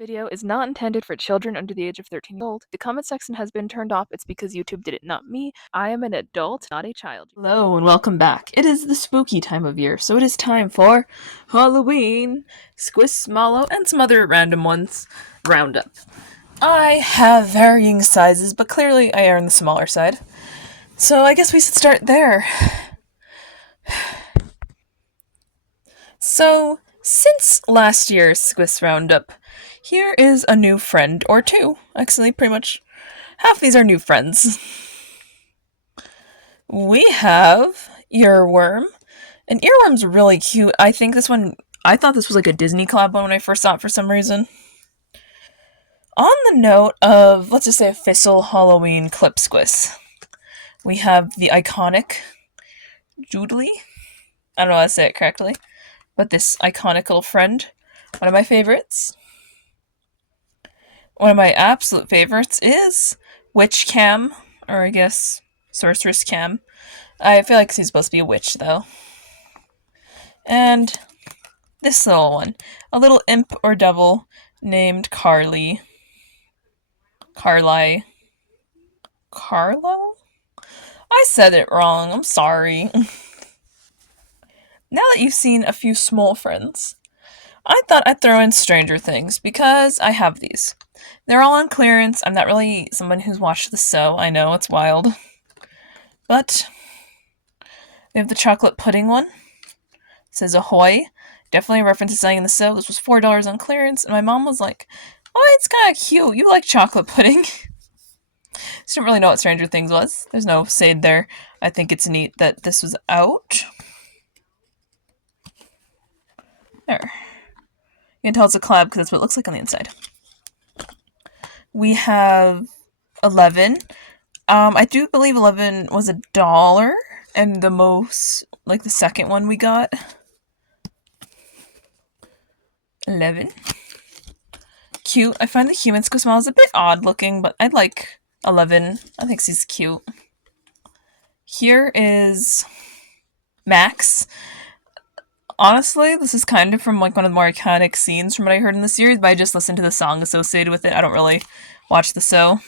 Video is not intended for children under the age of 13 years old. The comment section has been turned off. It's because YouTube did it, not me. I am an adult, not a child. Hello and welcome back. It is the spooky time of year, so it is time for Halloween Squishmallow and some other random ones. Roundup. I have varying sizes, but clearly I err on the smaller side. So I guess we should start there. So, since last year's Squish Roundup, here is a new friend, or two. Actually, pretty much half these are new friends. We have Earworm. And Earworm's really cute. I thought this was like a Disney collab one when I first saw it for some reason. On the note of, let's just say, official Halloween clip squish, we have the iconic Joodly. I don't know how to say it correctly. But this iconic little friend, one of my favorites. One of my absolute favorites is Witch Cam, or I guess Sorceress Cam. I feel like she's supposed to be a witch, though. And this little one, a little imp or devil named Carlo? I said it wrong, I'm sorry. Now that you've seen a few small friends, I thought I'd throw in Stranger Things, because I have these. They're all on clearance. I'm not really someone who's watched the show. I know, it's wild. But we have the chocolate pudding one. It says Ahoy. Definitely a reference to something in the show. This was $4 on clearance, and my mom was like, oh, it's kind of cute. You like chocolate pudding. She didn't really know what Stranger Things was. There's no shade there. I think it's neat that this was out. There. You can tell it's a collab because that's what it looks like on the inside. We have 11. I do believe 11 was $1, and the most, like the second one we got. 11. Cute. I find the human Squishmallows a bit odd looking, but I like 11. I think she's cute. Here is Max. Honestly, this is kind of from like one of the more iconic scenes from what I heard in the series, but I just listened to the song associated with it. I don't really watch the show.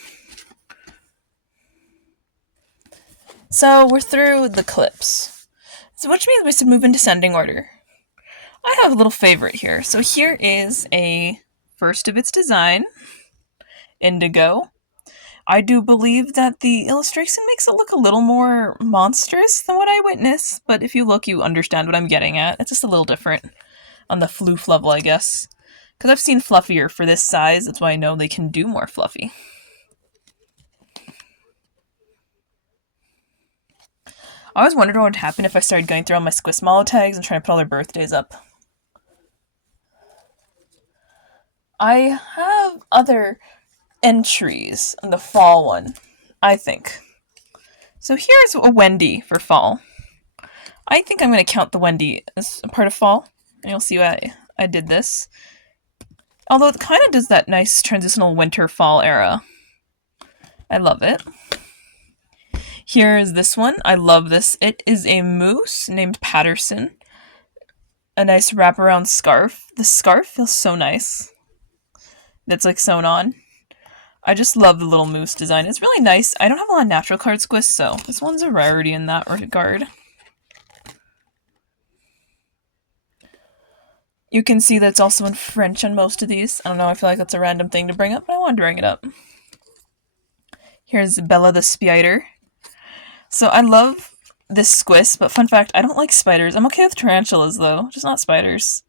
So we're through the clips. So which means we should move into sending order. I have a little favorite here. So here is a first of its design, Indigo. I do believe that the illustration makes it look a little more monstrous than what I witnessed, but if you look, you understand what I'm getting at. It's just a little different on the floof level, I guess. Because I've seen fluffier for this size, that's why I know they can do more fluffy. I always wondered what would happen if I started going through all my Squishmallow tags and trying to put all their birthdays up. I have other entries in the fall one, I think. So here's a Wendy for fall. I think I'm going to count the Wendy as a part of fall, and you'll see why I did this. Although it kind of does that nice transitional winter-fall era. I love it. Here's this one. I love this. It is a moose named Patterson. A nice wraparound scarf. The scarf feels so nice. That's like sewn on. I just love the little moose design. It's really nice. I don't have a lot of natural card squish, so this one's a rarity in that regard. You can see that it's also in French on most of these. I don't know, I feel like that's a random thing to bring up, but I wanted to bring it up. Here's Bella the Spider. So I love this squish, but fun fact, I don't like spiders. I'm okay with tarantulas, though, just not spiders.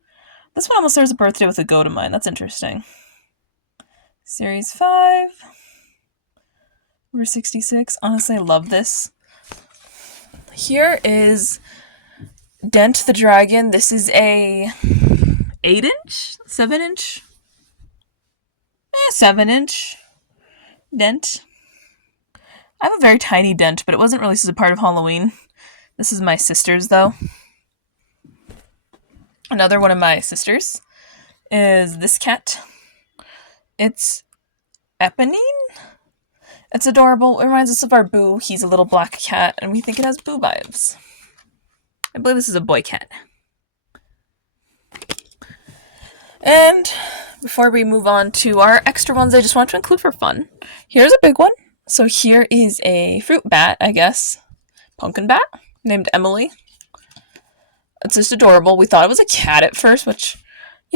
This one almost shares a birthday with a goat of mine. That's interesting. Series 5. Number 66. Honestly, I love this. Here is Dent the Dragon. This is a 8-inch? 7-inch? 7-inch Dent. I have a very tiny Dent, but it wasn't released as a part of Halloween. This is my sister's, though. Another one of my sisters is this cat. It's Eponine? It's adorable. It reminds us of our Boo. He's a little black cat, and we think it has Boo vibes. I believe this is a boy cat. And Before we move on to our extra ones, I just want to include for fun. Here's a big one. So here is a fruit bat, I guess. Pumpkin bat, named Emily. It's just adorable. We thought it was a cat at first, which,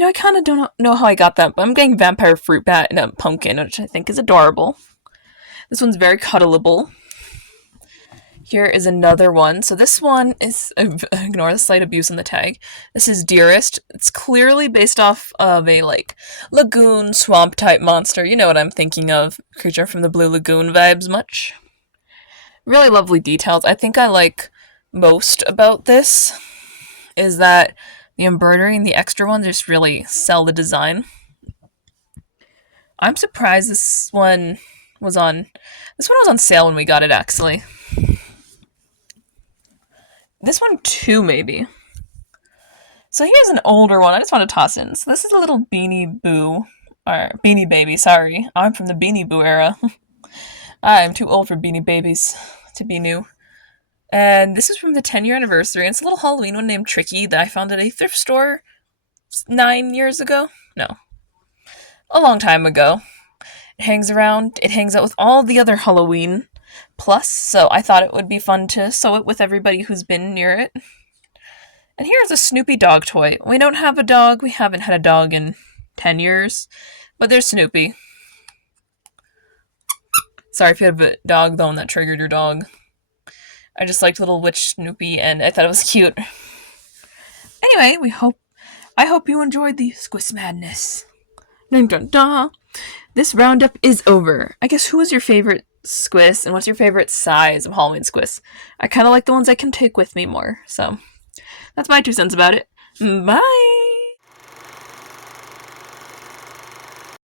I kind of don't know how I got that, but I'm getting vampire fruit bat and a pumpkin, which I think is adorable. This one's very cuddleable. Here is another one. So this one is, ignore the slight abuse in the tag. This is Dearest. It's clearly based off of a, lagoon swamp type monster. You know what I'm thinking of. Creature from the Blue Lagoon vibes much. Really lovely details. I think I like most about this is that the embroidery and the extra ones just really sell the design. I'm surprised this one was on sale when we got it, actually. This one too, maybe. So here's an older one. I just want to toss in. So this is a little Beanie Boo, or Beanie Baby, sorry. I'm from the Beanie Boo era. I'm too old for Beanie Babies to be new. And this is from the 10-year anniversary. And it's a little Halloween one named Tricky that I found at a thrift store 9 years ago. No. A long time ago. It hangs out with all the other Halloween plus, so I thought it would be fun to sew it with everybody who's been near it. And here's a Snoopy dog toy. We don't have a dog. We haven't had a dog in 10 years. But there's Snoopy. Sorry if you have a dog, though, and that triggered your dog. I just liked little witch Snoopy, and I thought it was cute. Anyway, I hope you enjoyed the Squish Madness. Dun dun dun. This roundup is over. I guess who is your favorite squish, and what's your favorite size of Halloween squish? I kind of like the ones I can take with me more, so that's my 2 cents about it. Bye!